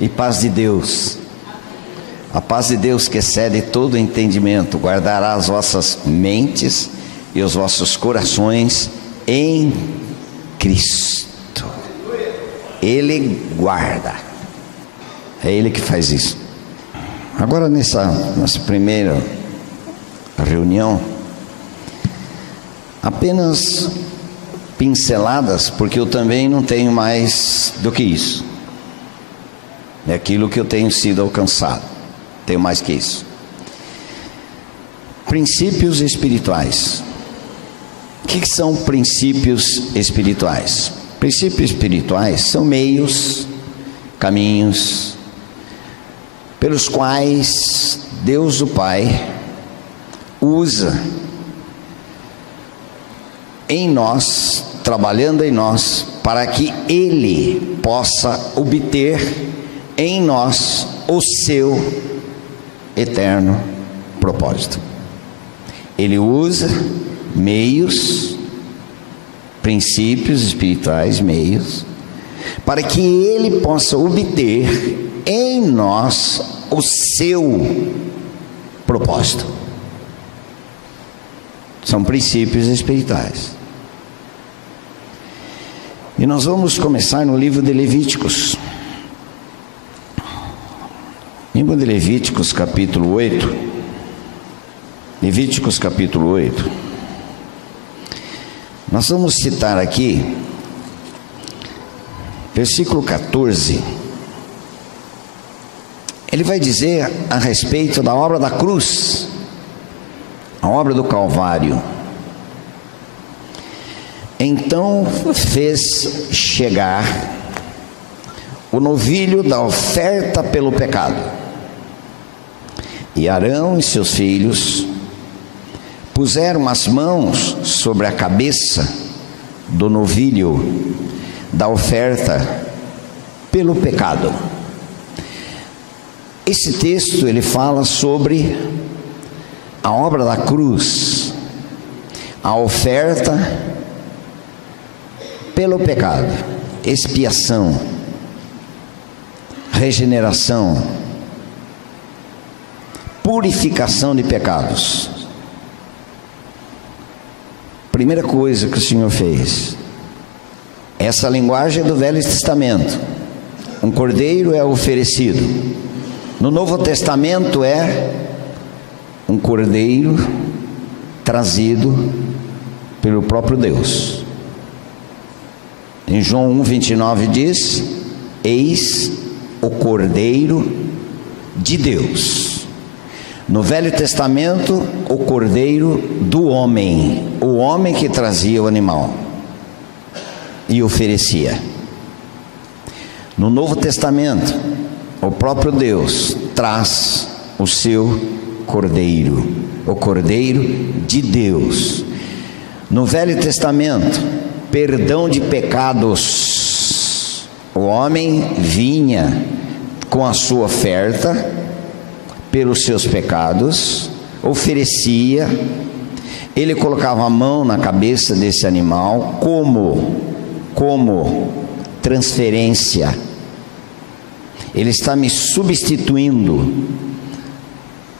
e paz de Deus. A paz de Deus que excede todo entendimento, guardará as vossas mentes e os vossos corações em Cristo. Ele guarda. É Ele que faz isso. Agora nessa primeira reunião, apenas pinceladas, porque eu também não tenho mais do que isso. É aquilo que eu tenho sido alcançado. Tenho mais que isso. Princípios espirituais. O que são princípios espirituais? Princípios espirituais são meios, caminhos, pelos quais Deus o Pai usa em nós, trabalhando em nós, para que Ele possa obter em nós o seu eterno propósito. Ele usa meios, princípios espirituais, meios, para que Ele possa obter em nós o seu propósito. São princípios espirituais. E nós vamos começar no livro de Levíticos. Livro de Levíticos, capítulo 8. Levíticos, capítulo 8. Nós vamos citar aqui, versículo 14. Ele vai dizer a respeito da obra da cruz, a obra do Calvário. Então fez chegar o novilho da oferta pelo pecado, e Arão e seus filhos puseram as mãos sobre a cabeça do novilho da oferta pelo pecado. Esse texto ele fala sobre a obra da cruz, a oferta pelo pecado, expiação, regeneração, purificação de pecados. Primeira coisa que o Senhor fez, essa linguagem do Velho Testamento, um cordeiro é oferecido. No Novo Testamento é um cordeiro trazido pelo próprio Deus. Em João 1,29 diz: eis o Cordeiro de Deus. No Velho Testamento, o Cordeiro do homem, o homem que trazia o animal e oferecia. No Novo Testamento, o próprio Deus traz o seu Cordeiro, o Cordeiro de Deus. No Velho Testamento, perdão de pecados. O homem vinha com a sua oferta pelos seus pecados, oferecia, ele colocava a mão na cabeça desse animal como transferência. Ele está me substituindo.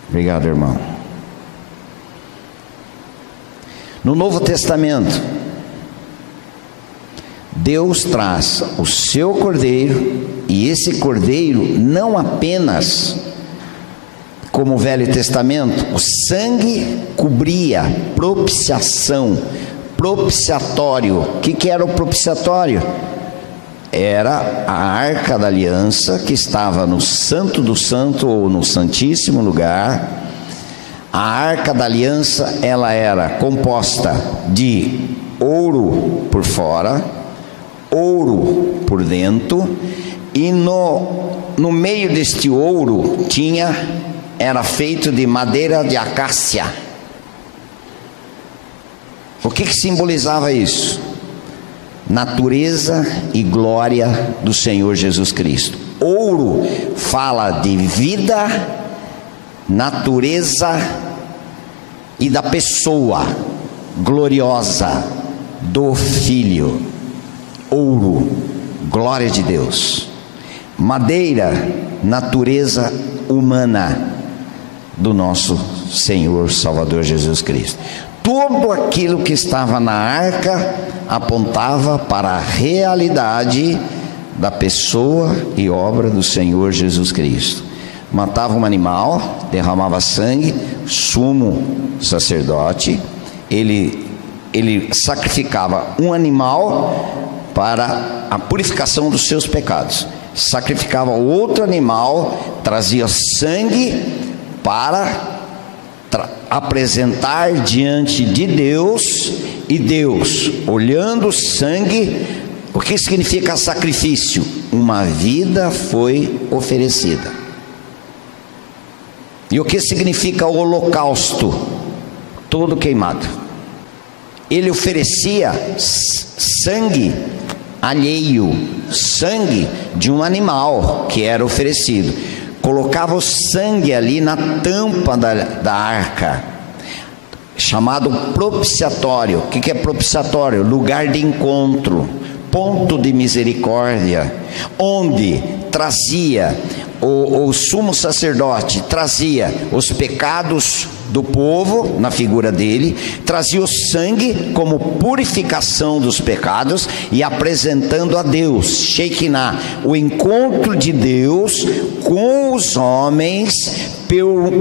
Obrigado, irmão. No Novo Testamento, Deus traz o seu cordeiro, e esse cordeiro não apenas, como o Velho Testamento, o sangue cobria, propiciação, propiciatório. O que era o propiciatório? Era a Arca da Aliança, que estava no Santo do Santo, ou no Santíssimo Lugar. A Arca da Aliança, ela era composta de ouro por fora, ouro por dentro, e no meio deste ouro era feito de madeira de acácia. O que simbolizava isso? Natureza e glória do Senhor Jesus Cristo. Ouro fala de vida, natureza e da pessoa gloriosa do Filho. Ouro, glória de Deus. madeira, natureza humana do nosso Senhor Salvador Jesus Cristo. Tudo aquilo que estava na arca apontava para a realidade da pessoa e obra do Senhor Jesus Cristo. Matava um animal, derramava sangue, sumo sacerdote, ele sacrificava um animal para a purificação dos seus pecados, sacrificava outro animal, trazia sangue para apresentar diante de Deus, e Deus, olhando o sangue, o que significa sacrifício? Uma vida foi oferecida. E o que significa o holocausto? Todo queimado. Ele oferecia sangue alheio, sangue de um animal que era oferecido. Colocava o sangue ali na tampa da arca, chamado propiciatório. O que é propiciatório? Lugar de encontro, ponto de misericórdia, onde trazia o sumo sacerdote, trazia os pecados do povo, na figura dele, trazia o sangue como purificação dos pecados e apresentando a Deus, Shekinah, o encontro de Deus com os homens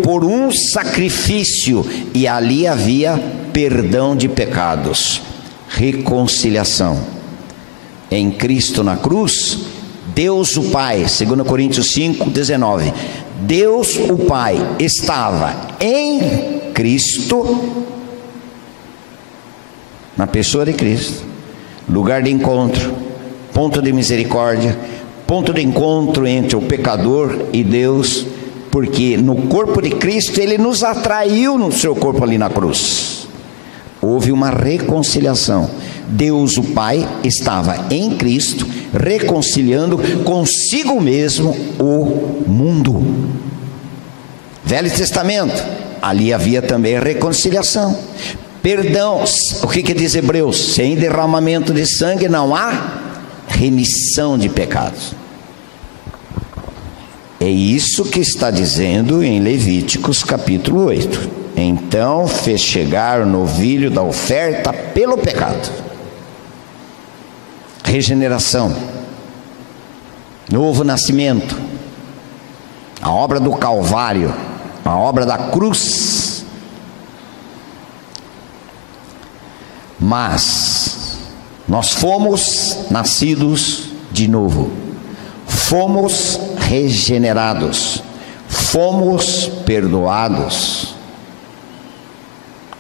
por um sacrifício, e ali havia perdão de pecados, reconciliação. Em Cristo na cruz, Deus o Pai, 2 Coríntios 5:19, Deus o Pai estava em Cristo, na pessoa de Cristo, lugar de encontro, ponto de misericórdia, ponto de encontro entre o pecador e Deus, porque no corpo de Cristo Ele nos atraiu no seu corpo ali na cruz. Houve uma reconciliação. Deus o Pai estava em Cristo, reconciliando consigo mesmo o mundo. Velho Testamento, ali havia também reconciliação, perdão. O que diz Hebreus? Sem derramamento de sangue não há remissão de pecados. É isso que está dizendo em Levíticos capítulo 8. Então fez chegar o novilho da oferta pelo pecado. Regeneração, novo nascimento, a obra do Calvário, a obra da cruz. Mas nós fomos nascidos de novo, fomos regenerados, fomos perdoados,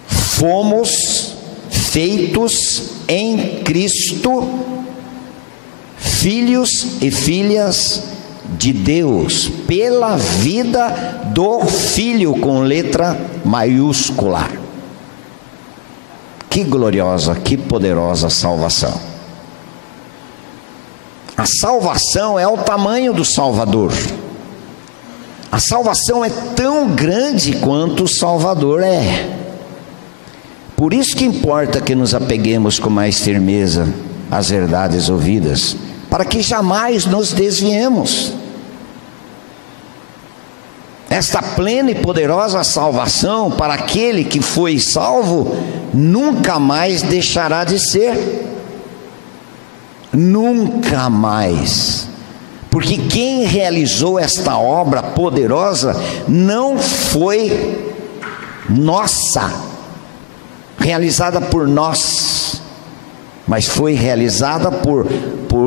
fomos feitos em Cristo filhos e filhas de Deus, pela vida do Filho, com letra maiúscula. Que gloriosa, que poderosa salvação. A salvação é o tamanho do Salvador. A salvação é tão grande quanto o Salvador é. Por isso que importa que nos apeguemos com mais firmeza às verdades ouvidas, para que jamais nos desviemos. Esta plena e poderosa salvação para aquele que foi salvo nunca mais deixará de ser. Nunca mais. Porque quem realizou esta obra poderosa não foi nossa, realizada por nós, mas foi realizada por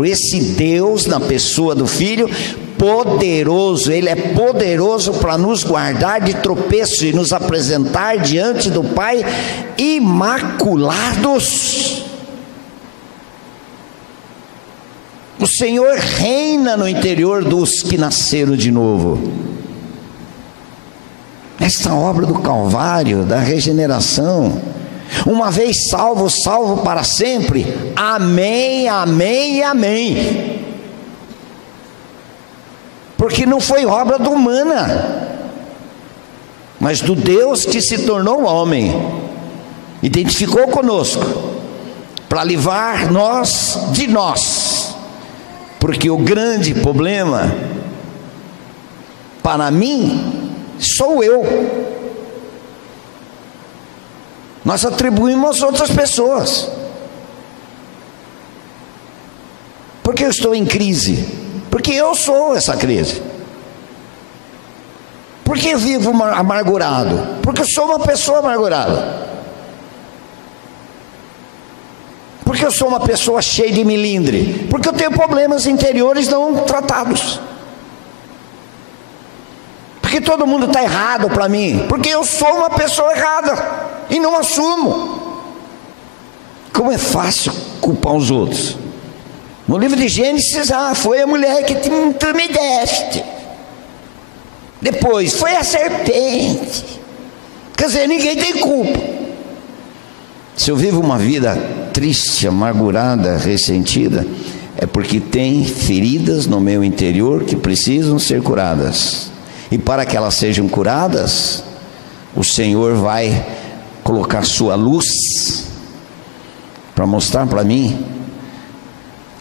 esse Deus na pessoa do Filho, poderoso. Ele é poderoso para nos guardar de tropeço e nos apresentar diante do Pai imaculados. O Senhor reina no interior dos que nasceram de novo. Esta obra do Calvário, da regeneração, uma vez salvo, salvo para sempre. Amém, amém e amém. Porque não foi obra do humana, mas do Deus que se tornou homem, identificou conosco, para livrar nós de nós. Porque o grande problema para mim sou eu. Nós atribuímos às outras pessoas. Por que eu estou em crise? Porque eu sou essa crise. Por que eu vivo amargurado? Porque eu sou uma pessoa amargurada. Porque eu sou uma pessoa cheia de melindre. Porque eu tenho problemas interiores não tratados. Porque todo mundo está errado para mim. Porque eu sou uma pessoa errada e não assumo. Como é fácil culpar os outros. No livro de Gênesis, foi a mulher que tu me deste. Depois, foi a serpente. Quer dizer, ninguém tem culpa. Se eu vivo uma vida triste, amargurada, ressentida, é porque tem feridas no meu interior que precisam ser curadas. E para que elas sejam curadas, o Senhor vai colocar sua luz para mostrar para mim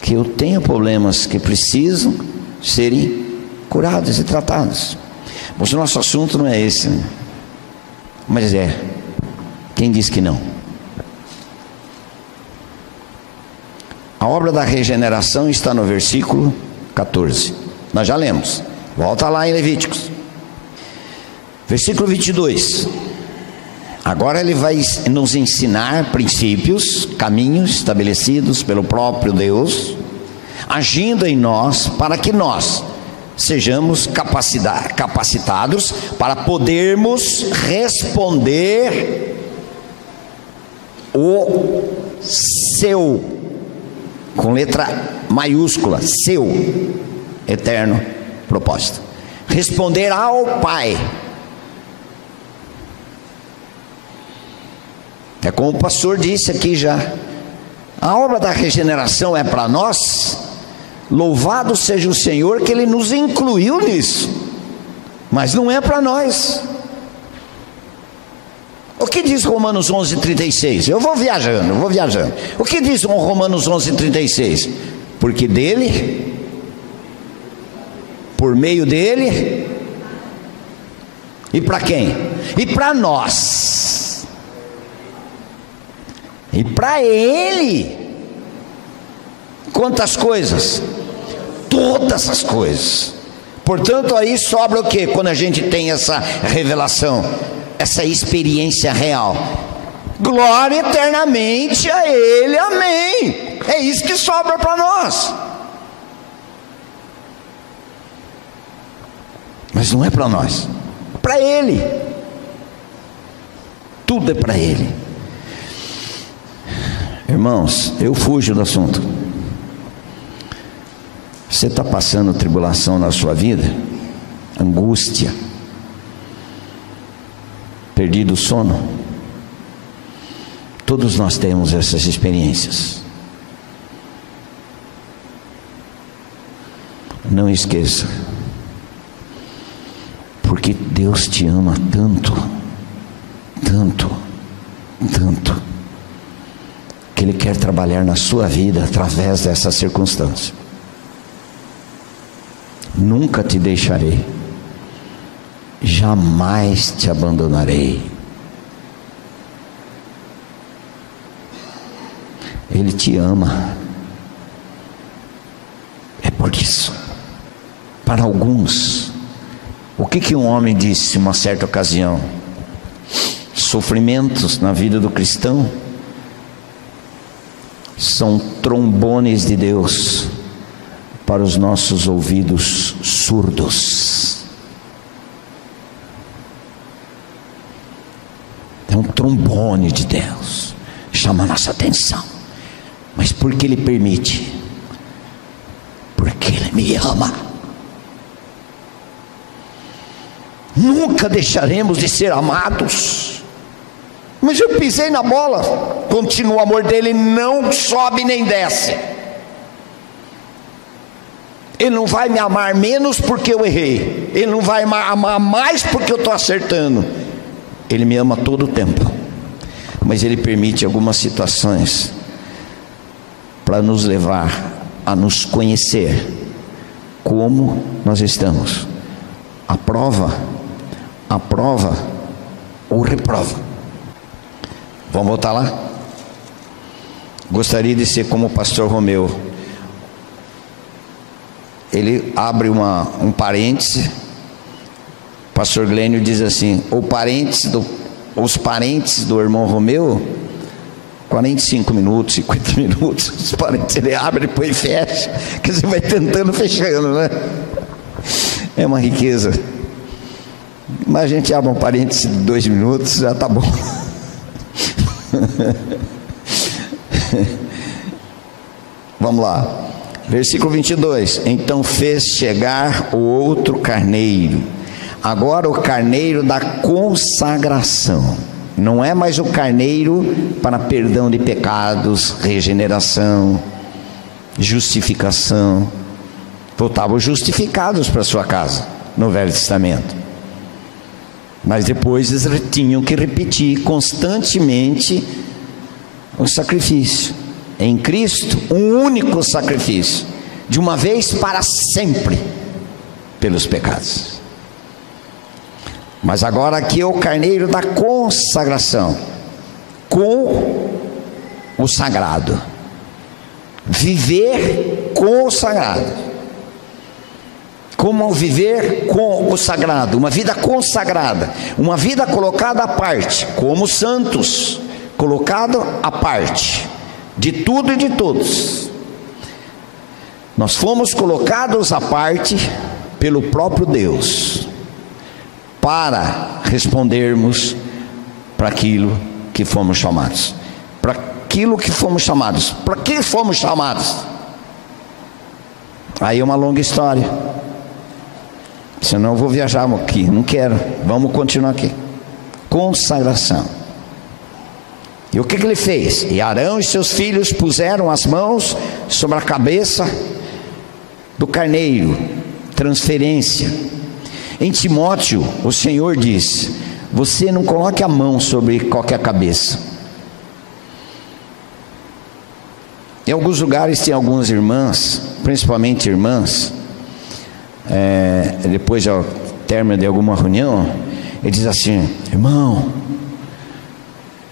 que eu tenho problemas que precisam serem curados e tratados. Mas o nosso assunto não é esse, né? Mas quem diz que não? A obra da regeneração está no versículo 14. Nós já lemos. Volta lá em Levíticos. Versículo 22. Agora ele vai nos ensinar princípios, caminhos estabelecidos pelo próprio Deus, agindo em nós, para que nós sejamos capacitados para podermos responder o seu, com letra maiúscula, seu eterno propósito. Responder ao Pai. É como o pastor disse aqui já. A obra da regeneração é para nós. Louvado seja o Senhor que Ele nos incluiu nisso. Mas não é para nós. O que diz Romanos 11:36? Eu vou viajando. O que diz Romanos 11:36? Porque dele, por meio dele, e para quem? E para nós. E para Ele, quantas coisas? Todas as coisas. Portanto, aí sobra o que? Quando a gente tem essa revelação, essa experiência real: glória eternamente a Ele, amém. É isso que sobra para nós. Mas não é para nós, para Ele. Tudo é para Ele. Irmãos, eu fujo do assunto. Você está passando tribulação na sua vida? Angústia? Perdido o sono? Todos nós temos essas experiências. Não esqueça, porque Deus te ama tanto, tanto, tanto, que Ele quer trabalhar na sua vida através dessa circunstância. Nunca te deixarei, jamais te abandonarei. Ele te ama. É por isso. Para alguns, o que um homem disse em uma certa ocasião? Sofrimentos na vida do cristão são trombones de Deus para os nossos ouvidos surdos. É um trombone de Deus, chama a nossa atenção. Mas por que Ele permite? Porque Ele me ama. Nunca deixaremos de ser amados. Mas eu pisei na bola. Continua, o amor dele não sobe nem desce. Ele não vai me amar menos porque eu errei. Ele não vai me amar mais porque eu estou acertando. Ele me ama todo o tempo. Mas Ele permite algumas situações para nos levar a nos conhecer como nós estamos, aprova ou reprova. Vamos voltar lá? Gostaria de ser como o pastor Romeu. Ele abre um parêntese. O pastor Glênio diz assim: os parentes do irmão Romeu, 45 minutos, 50 minutos, os parentes ele abre, depois fecha, que você vai tentando fechando, né? É uma riqueza. Mas a gente abre um parêntese de 2 minutos, já está bom. Vamos lá, versículo 22. Então fez chegar o outro carneiro, agora o carneiro da consagração. Não é mais o carneiro para perdão de pecados, regeneração, justificação. Voltavam justificados para sua casa no Velho Testamento, mas depois eles tinham que repetir constantemente o sacrifício. Em Cristo, um único sacrifício, de uma vez para sempre, pelos pecados. Mas agora aqui é o carneiro da consagração, com o sagrado. Viver com o sagrado. Como viver com o sagrado? Uma vida consagrada, uma vida colocada à parte, como santos, colocado à parte de tudo e de todos. Nós fomos colocados à parte pelo próprio Deus, para respondermos para aquilo que fomos chamados. Para aquilo que fomos chamados. Para que fomos chamados? Aí é uma longa história. Senão eu vou viajar aqui, não quero. Vamos continuar aqui. Consagração. E o que ele fez? E Arão e seus filhos puseram as mãos sobre a cabeça do carneiro. Transferência. Em Timóteo, o Senhor diz: você não coloque a mão sobre qualquer cabeça. Em alguns lugares tem algumas irmãs, principalmente irmãs, depois ao término de alguma reunião, ele diz assim: irmão,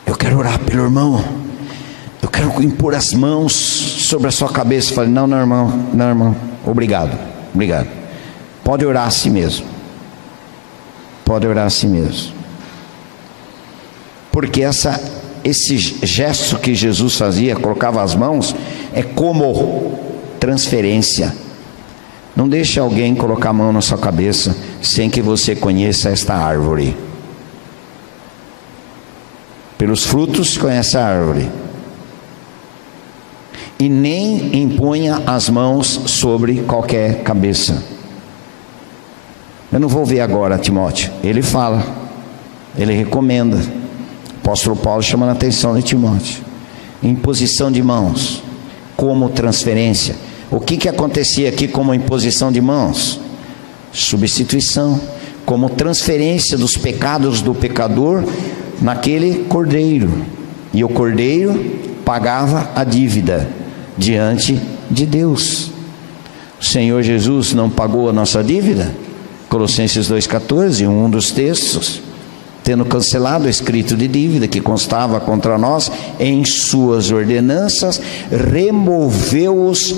eu quero orar pelo irmão, eu quero impor as mãos sobre a sua cabeça. Eu falei: não, irmão, obrigado, pode orar assim mesmo. Pode orar assim mesmo. Porque esse gesto que Jesus fazia, colocava as mãos, é como transferência. Não deixe alguém colocar a mão na sua cabeça sem que você conheça esta árvore. Pelos frutos se conhece a árvore. E nem imponha as mãos sobre qualquer cabeça. Eu não vou ver agora Timóteo. Ele fala, ele recomenda. O apóstolo Paulo chamando a atenção de Timóteo. Imposição de mãos, como transferência. O que acontecia aqui como imposição de mãos? Substituição, como transferência dos pecados do pecador naquele cordeiro. E o cordeiro pagava a dívida diante de Deus. O Senhor Jesus não pagou a nossa dívida? Colossenses 2,14, um dos textos, tendo cancelado o escrito de dívida que constava contra nós, em suas ordenanças, removeu-os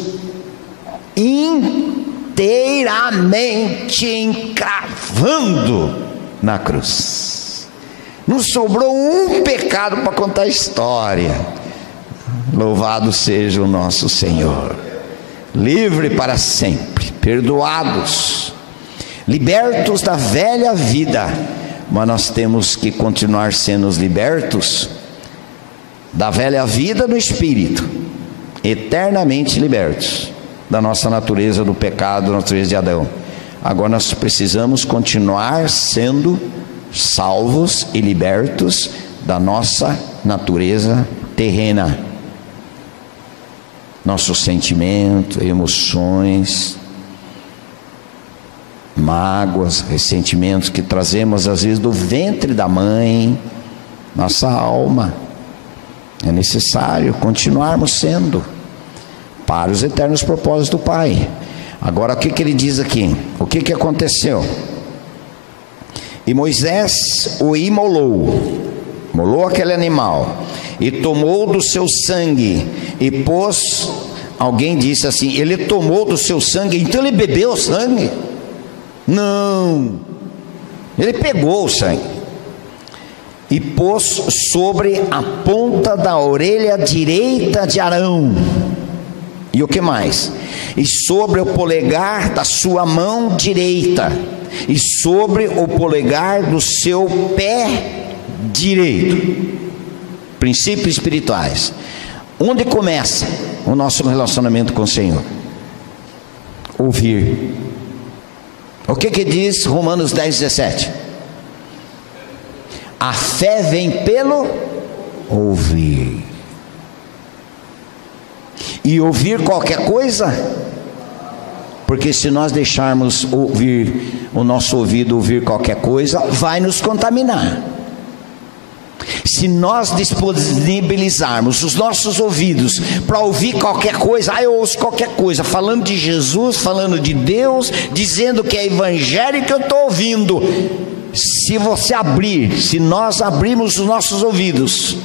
inteiramente, encravando na cruz. Não sobrou um pecado para contar a história. Louvado seja o nosso Senhor. Livre para sempre, perdoados, libertos da velha vida, mas nós temos que continuar sendo libertos da velha vida no Espírito, eternamente libertos da nossa natureza do pecado, natureza de Adão. Agora nós precisamos continuar sendo salvos e libertos da nossa natureza terrena, nossos sentimentos, emoções, mágoas, ressentimentos que trazemos às vezes do ventre da mãe, nossa alma. É necessário continuarmos sendo para os eternos propósitos do Pai. Agora o que ele diz aqui? O que aconteceu? E Moisés o imolou aquele animal, e tomou do seu sangue, e pôs, alguém disse assim, ele tomou do seu sangue, então ele bebeu o sangue? Não, ele pegou o sangue, e pôs sobre a ponta da orelha direita de Arão, e o que mais? E sobre o polegar da sua mão direita, e sobre o polegar do seu pé direito. Princípios espirituais. Onde começa o nosso relacionamento com o Senhor? Ouvir. O que diz Romanos 10:17? A fé vem pelo ouvir. E ouvir qualquer coisa? Porque se nós deixarmos ouvir, o nosso ouvido ouvir qualquer coisa, vai nos contaminar. Se nós disponibilizarmos os nossos ouvidos para ouvir qualquer coisa, eu ouço qualquer coisa, falando de Jesus, falando de Deus, dizendo que é evangelho que eu estou ouvindo. Se nós abrirmos os nossos ouvidos,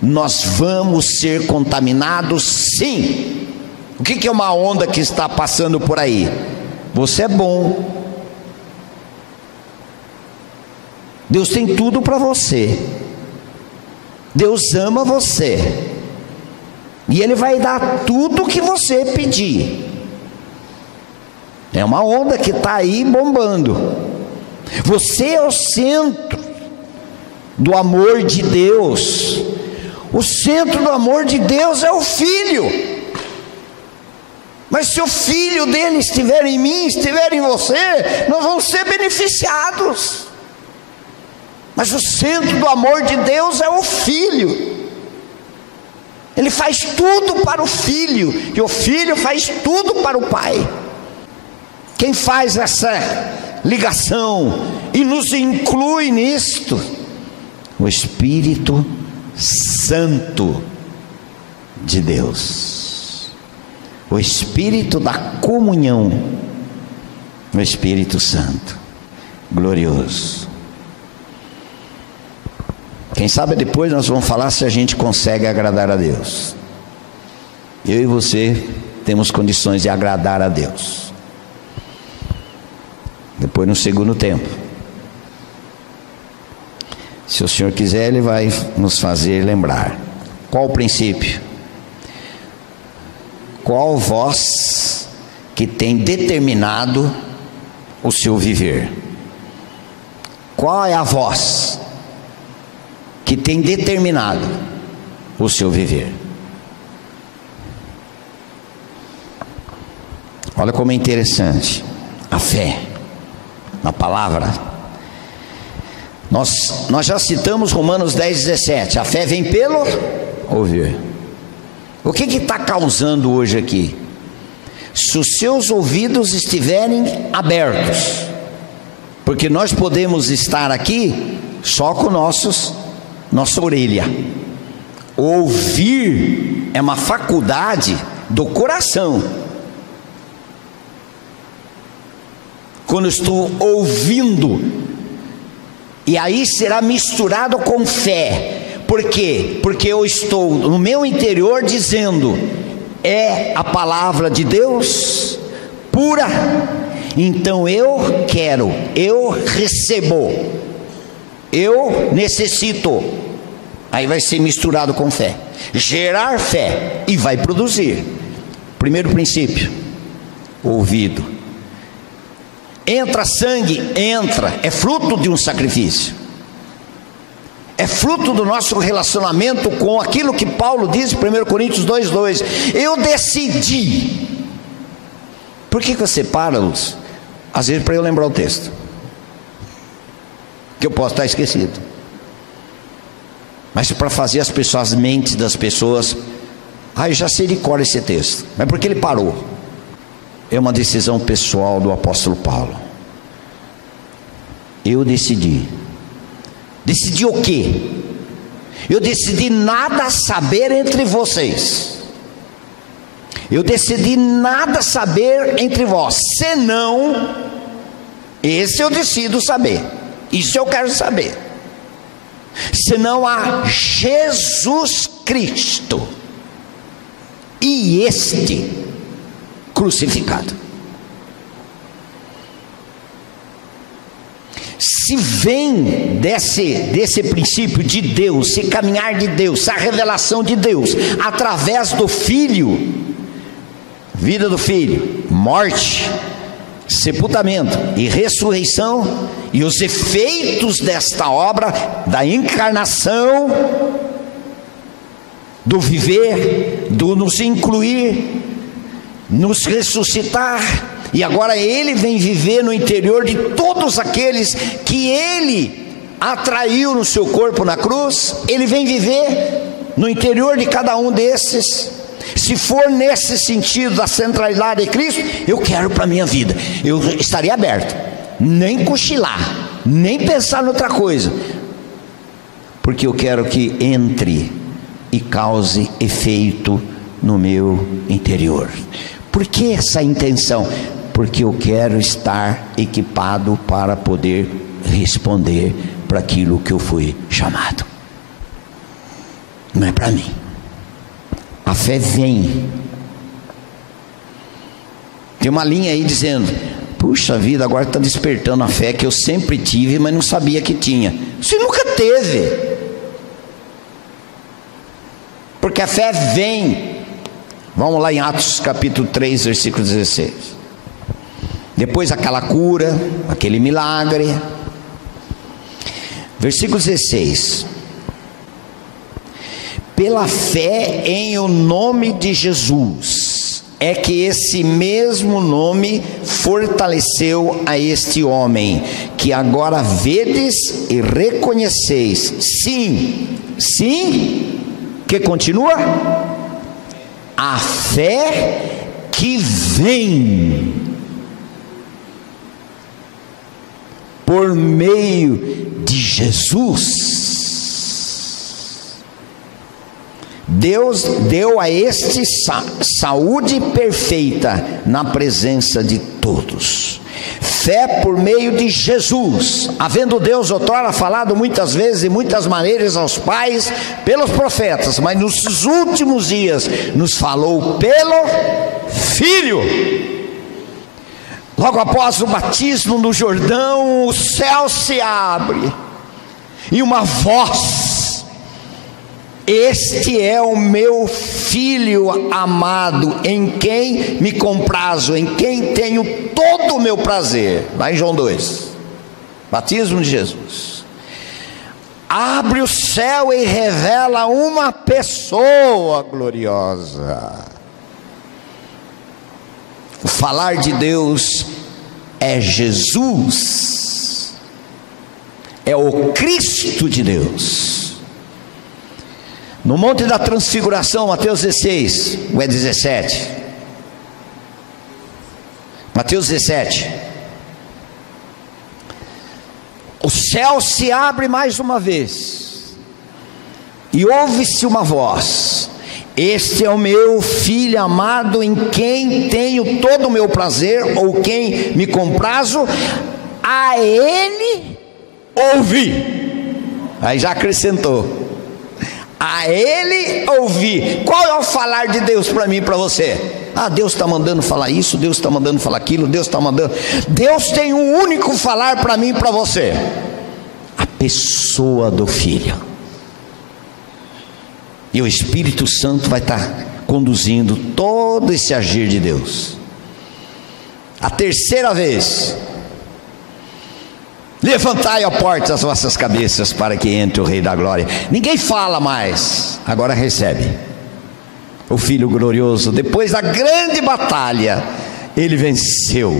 nós vamos ser contaminados, sim. O que é uma onda que está passando por aí? Você é bom, Deus tem tudo para você, Deus ama você, e Ele vai dar tudo o que você pedir. É uma onda que está aí bombando. Você é o centro do amor de Deus. O centro do amor de Deus é o Filho. Mas se o Filho dele estiver em mim, estiver em você, nós vamos ser beneficiados. Mas o centro do amor de Deus é o Filho. Ele faz tudo para o Filho, e o Filho faz tudo para o Pai. Quem faz essa ligação e nos inclui nisto? O Espírito Santo de Deus. O Espírito da comunhão, o Espírito Santo, glorioso. Quem sabe depois nós vamos falar se a gente consegue agradar a Deus. Eu e você temos condições de agradar a Deus. Depois no segundo tempo, se o Senhor quiser, Ele vai nos fazer lembrar. Qual o princípio? Qual voz que tem determinado o seu viver? Qual é a voz que tem determinado o seu viver? Olha como é interessante a fé na palavra. Nós já citamos Romanos 10:17. A fé vem pelo ouvir. O que está causando hoje aqui? Se os seus ouvidos estiverem abertos, porque nós podemos estar aqui só com nossa orelha. Ouvir é uma faculdade do coração. Quando eu estou ouvindo, e aí será misturado com fé. Por quê? Porque eu estou no meu interior dizendo, é a palavra de Deus pura, então eu quero, eu recebo, eu necessito. Aí vai ser misturado com fé, gerar fé, e vai produzir. Primeiro princípio, ouvido. Entra sangue, entra, é fruto de um sacrifício, é fruto do nosso relacionamento com aquilo que Paulo diz em 1 Coríntios 2:2. Eu decidi. Por que você para, Luz? Às vezes para eu lembrar o texto, que eu posso estar esquecido, mas para fazer as mentes das pessoas, eu já sei de cor esse texto, mas por que ele parou? É uma decisão pessoal do apóstolo Paulo. Eu decidi. Decidi o quê? Eu decidi nada saber entre vocês. Eu decidi nada saber entre vós, senão esse eu decido saber. Isso eu quero saber. Senão a Jesus Cristo e este crucificado. Se vem desse princípio de Deus, se caminhar de Deus, se a revelação de Deus através do Filho, vida do Filho, morte, sepultamento e ressurreição, e os efeitos desta obra da encarnação, do viver, do nos incluir, nos ressuscitar, e agora Ele vem viver no interior de todos aqueles que Ele atraiu no seu corpo na cruz. Ele vem viver no interior de cada um desses. Se for nesse sentido da centralidade de Cristo, eu quero para a minha vida, eu estarei aberto, nem cochilar, nem pensar em outra coisa, porque eu quero que entre e cause efeito no meu interior. Por que essa intenção? Porque eu quero estar equipado para poder responder para aquilo que eu fui chamado. Não é para mim. A fé vem. Tem uma linha aí dizendo: puxa vida, agora está despertando a fé que eu sempre tive, mas não sabia que tinha. Você nunca teve. Porque a fé vem. Vamos lá em Atos capítulo 3, versículo 16. Depois aquela cura, aquele milagre. Versículo 16. Pela fé em o nome de Jesus, é que esse mesmo nome fortaleceu a este homem, que agora vedes e reconheceis. Sim, sim, que continua? A fé que vem por meio de Jesus. Deus deu a este saúde perfeita na presença de todos. Fé por meio de Jesus, havendo Deus outrora falado muitas vezes e muitas maneiras aos pais pelos profetas, mas nos últimos dias nos falou pelo Filho. Logo após o batismo no Jordão, o céu se abre e uma voz: este é o meu Filho amado, em quem me comprazo, em quem tenho todo o meu prazer. Lá em João 2, batismo de Jesus. Abre o céu e revela uma pessoa gloriosa. O falar de Deus é Jesus, é o Cristo de Deus. No Monte da Transfiguração, Mateus 16, ou é 17? Mateus 17. O céu se abre mais uma vez, e ouve-se uma voz: este é o meu Filho amado, em quem tenho todo o meu prazer, ou quem me comprazo, a Ele ouvi. Aí já acrescentou: a Ele ouvi. Qual é o falar de Deus para mim e para você? Ah, Deus está mandando falar isso, Deus está mandando falar aquilo, Deus está mandando. Deus tem um único falar para mim e para você: a pessoa do Filho. E o Espírito Santo vai estar conduzindo todo esse agir de Deus. A terceira vez: levantai a porta as vossas cabeças, para que entre o Rei da Glória. Ninguém fala mais, agora recebe. O Filho glorioso, depois da grande batalha, ele venceu.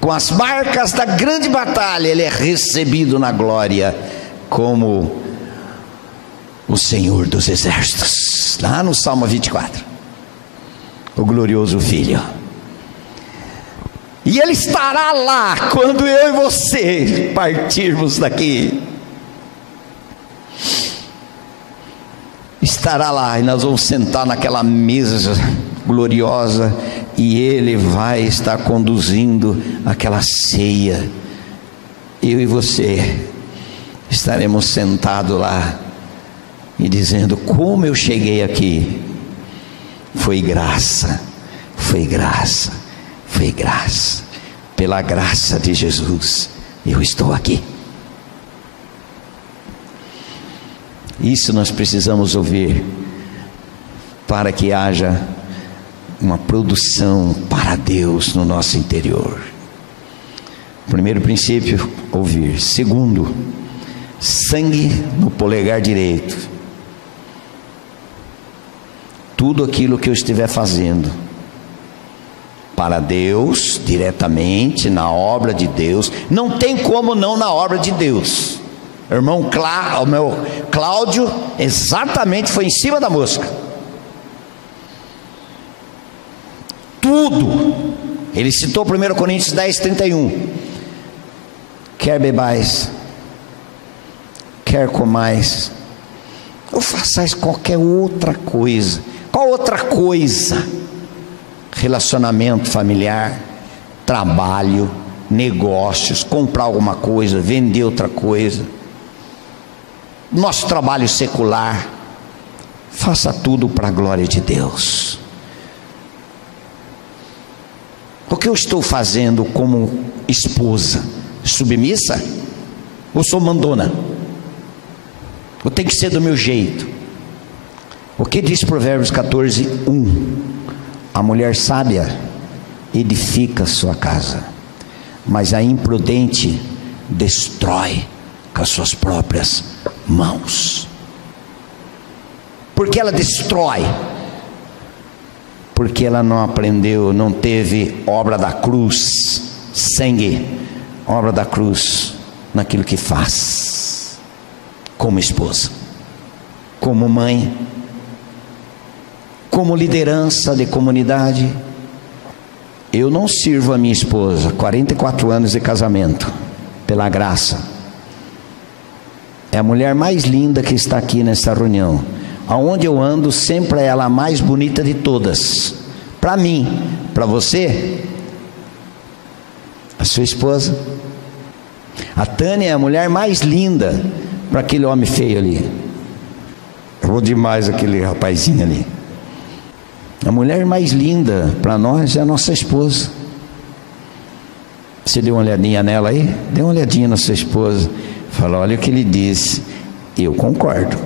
Com as marcas da grande batalha, ele é recebido na glória como o Senhor dos Exércitos. Lá no Salmo 24, o glorioso Filho. E Ele estará lá quando eu e você partirmos daqui. Estará lá, e nós vamos sentar naquela mesa gloriosa, e Ele vai estar conduzindo aquela ceia. Eu e você estaremos sentados lá e dizendo: como eu cheguei aqui, foi graça, foi graça, foi graça, pela graça de Jesus eu estou aqui. Isso nós precisamos ouvir, para que haja uma produção para Deus no nosso interior. Primeiro princípio, ouvir. Segundo, sangue no polegar direito. Tudo aquilo que eu estiver fazendo para Deus, diretamente na obra de Deus, não tem como não na obra de Deus. O meu Cláudio exatamente foi em cima da mosca. Tudo. Ele citou 1 Coríntios 10:31. Quer bebais, quer comais, ou façais qualquer outra coisa. Qual outra coisa? Relacionamento familiar, trabalho, negócios, comprar alguma coisa, vender outra coisa, nosso trabalho secular, faça tudo para a glória de Deus. O que eu estou fazendo como esposa? Submissa? Ou sou mandona? Ou tem que ser do meu jeito? O que diz Provérbios 14:1? A mulher sábia edifica sua casa, mas a imprudente destrói com as suas próprias mãos. Por que ela destrói? Porque ela não aprendeu, não teve obra da cruz, sangue, obra da cruz naquilo que faz, como esposa, como mãe, como liderança de comunidade. Eu não sirvo a minha esposa, 44 anos de casamento, pela graça. É a mulher mais linda que está aqui nessa reunião. Aonde eu ando, sempre é ela a mais bonita de todas. Para mim, para você, a sua esposa. A Tânia é a mulher mais linda para aquele homem feio ali. Eu vou demais aquele rapazinho ali. A mulher mais linda para nós é a nossa esposa. Você deu uma olhadinha nela aí? Dê uma olhadinha na sua esposa. Fala: olha o que ele disse. Eu concordo.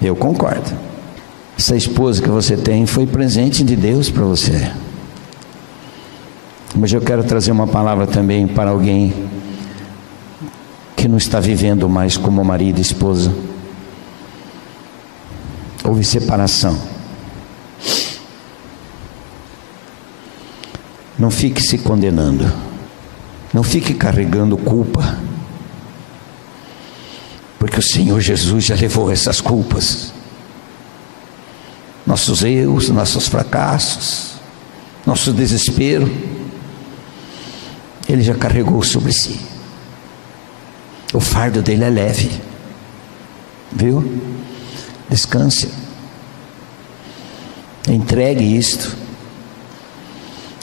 Eu concordo. Essa esposa que você tem foi presente de Deus para você. Mas eu quero trazer uma palavra também para alguém que não está vivendo mais como marido e esposa. Houve separação. Não fique se condenando. Não fique carregando culpa. Porque o Senhor Jesus já levou essas culpas. Nossos erros, nossos fracassos, nosso desespero, Ele já carregou sobre si. O fardo dele é leve. Viu? Descanse. Entregue isto.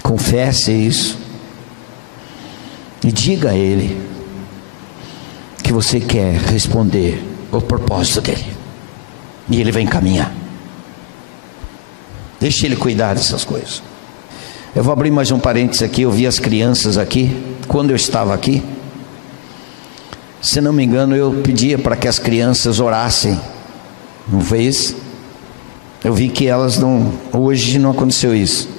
Confesse isso. E diga a Ele que você quer responder o propósito dele. E Ele vai encaminhar. Deixe Ele cuidar dessas coisas. Eu vou abrir mais um parênteses aqui. Eu vi as crianças aqui. Quando eu estava aqui, se não me engano, eu pedia para que as crianças orassem. Não foi isso? Eu vi que elas não... Hoje não aconteceu isso.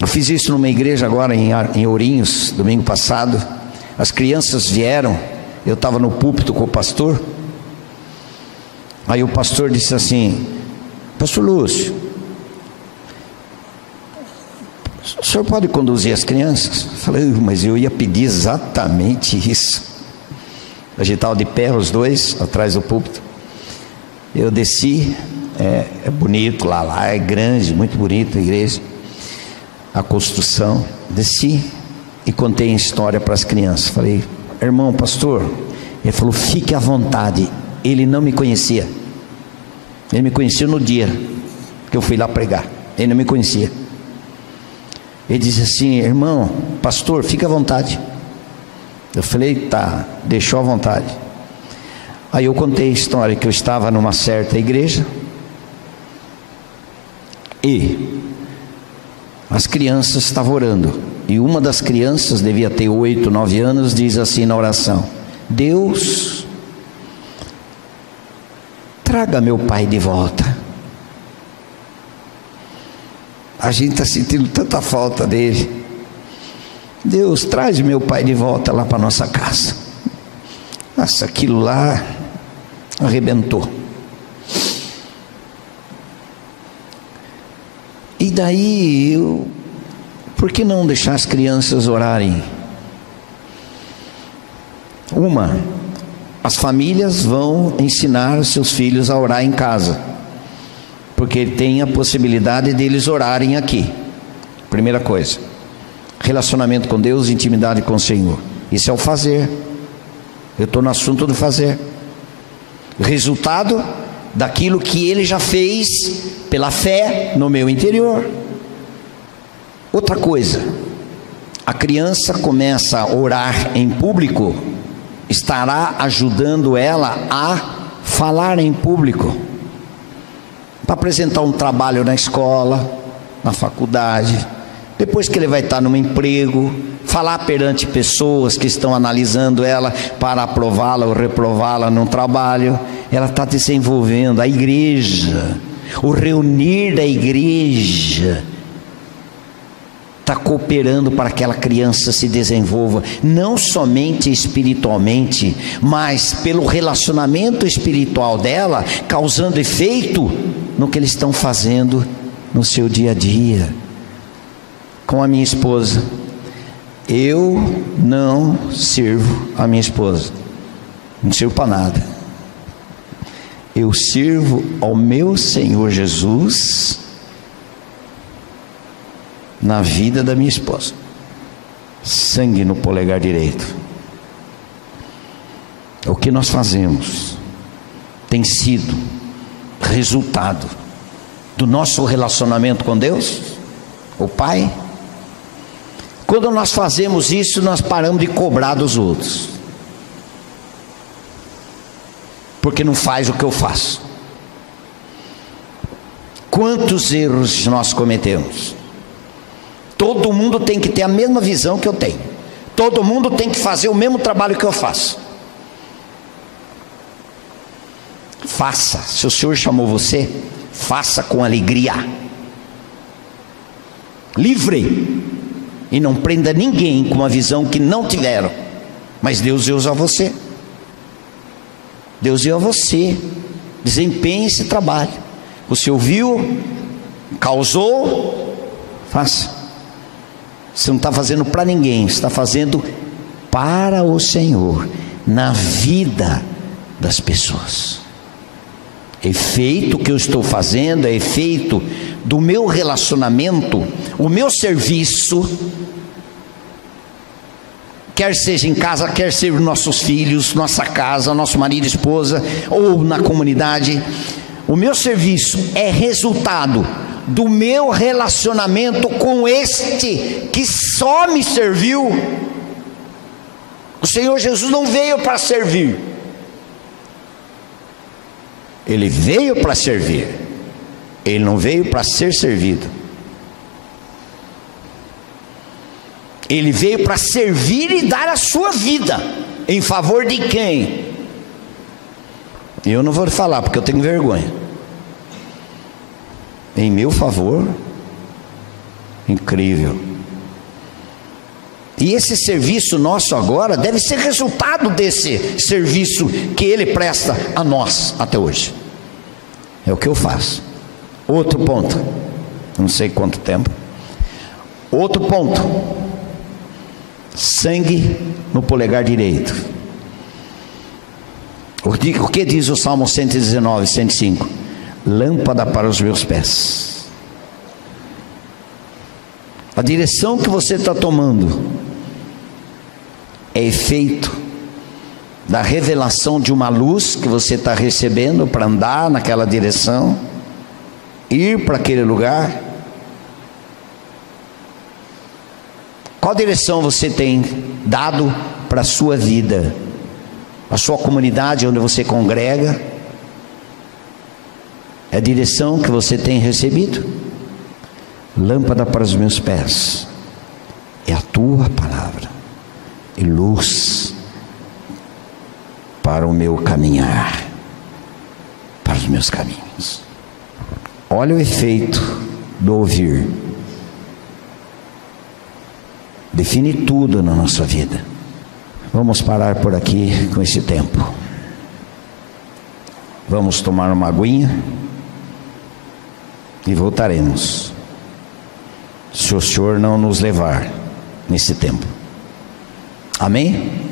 Eu fiz isso numa igreja agora em Ourinhos, domingo passado. As crianças vieram, eu estava no púlpito com o pastor. Aí o pastor disse assim: Pastor Lúcio, o senhor pode conduzir as crianças? Eu falei: mas eu ia pedir exatamente isso. A gente estava de pé os dois, atrás do púlpito. Eu desci, é bonito lá é grande, muito bonita a igreja, a construção. Desci e contei a história para as crianças. Falei: irmão pastor, ele falou: fique à vontade. Ele não me conhecia. Ele me conheceu no dia que eu fui lá pregar. Ele não me conhecia. Ele disse assim: irmão, pastor, fica à vontade. Eu falei: tá, deixou à vontade. Aí eu contei a história que eu estava numa certa igreja e as crianças estavam orando, e uma das crianças, devia ter 8, 9 anos, diz assim na oração: Deus, traga meu pai de volta. A gente está sentindo tanta falta dele. Deus, traz meu pai de volta lá para nossa casa. Nossa, aquilo lá arrebentou. E daí, por que não deixar as crianças orarem? As famílias vão ensinar seus filhos a orar em casa, porque tem a possibilidade deles orarem aqui. Primeira coisa, relacionamento com Deus, intimidade com o Senhor. Isso é o fazer. Eu estou no assunto do fazer. Resultado daquilo que ele já fez pela fé no meu interior. Outra coisa, a criança começa a orar em público, estará ajudando ela a falar em público, para apresentar um trabalho na escola, na faculdade, depois que ele vai estar num emprego, falar perante pessoas que estão analisando ela para aprová-la ou reprová-la num trabalho. Ela está desenvolvendo. A igreja, o reunir da igreja, está cooperando para que aquela criança se desenvolva, não somente espiritualmente, mas pelo relacionamento espiritual dela, causando efeito no que eles estão fazendo no seu dia a dia. Com a minha esposa, eu não sirvo a minha esposa, não sirvo para nada. Eu sirvo ao meu Senhor Jesus na vida da minha esposa. Sangue no polegar direito. O que nós fazemos tem sido resultado do nosso relacionamento com Deus, o Pai. Quando nós fazemos isso, nós paramos de cobrar dos outros, porque não faz o que eu faço. Quantos erros nós cometemos? Todo mundo tem que ter a mesma visão que eu tenho, todo mundo tem que fazer o mesmo trabalho que eu faço. Faça, se o Senhor chamou você, faça com alegria, livre, e não prenda ninguém com uma visão que não tiveram. Mas Deus usa você, Deus deu a você. Desempenhe esse trabalho. Você ouviu, causou, faça. Você não está fazendo para ninguém, você está fazendo para o Senhor, na vida das pessoas. Efeito que eu estou fazendo é efeito do meu relacionamento, o meu serviço, quer seja em casa, quer seja nossos filhos, nossa casa, nosso marido e esposa, ou na comunidade. O meu serviço é resultado do meu relacionamento com este que só me serviu. O Senhor Jesus não veio para servir, Ele veio para servir, Ele não veio para ser servido. Ele veio para servir e dar a sua vida. Em favor de quem? Eu não vou falar porque eu tenho vergonha. Em meu favor. Incrível. E esse serviço nosso agora deve ser resultado desse serviço que Ele presta a nós até hoje. É o que eu faço. Outro ponto, não sei quanto tempo. Outro ponto: sangue no polegar direito. O que diz o Salmo 119, 105? Lâmpada para os meus pés. A direção que você está tomando é efeito da revelação de uma luz que você está recebendo para andar naquela direção, ir para aquele lugar. Qual direção você tem dado para a sua vida? A sua comunidade onde você congrega? É a direção que você tem recebido? Lâmpada para os meus pés é a tua palavra, e luz para o meu caminhar, para os meus caminhos. Olha o efeito do ouvir. Define tudo na nossa vida. Vamos parar por aqui com esse tempo. Vamos tomar uma aguinha e voltaremos, se o Senhor não nos levar nesse tempo. Amém?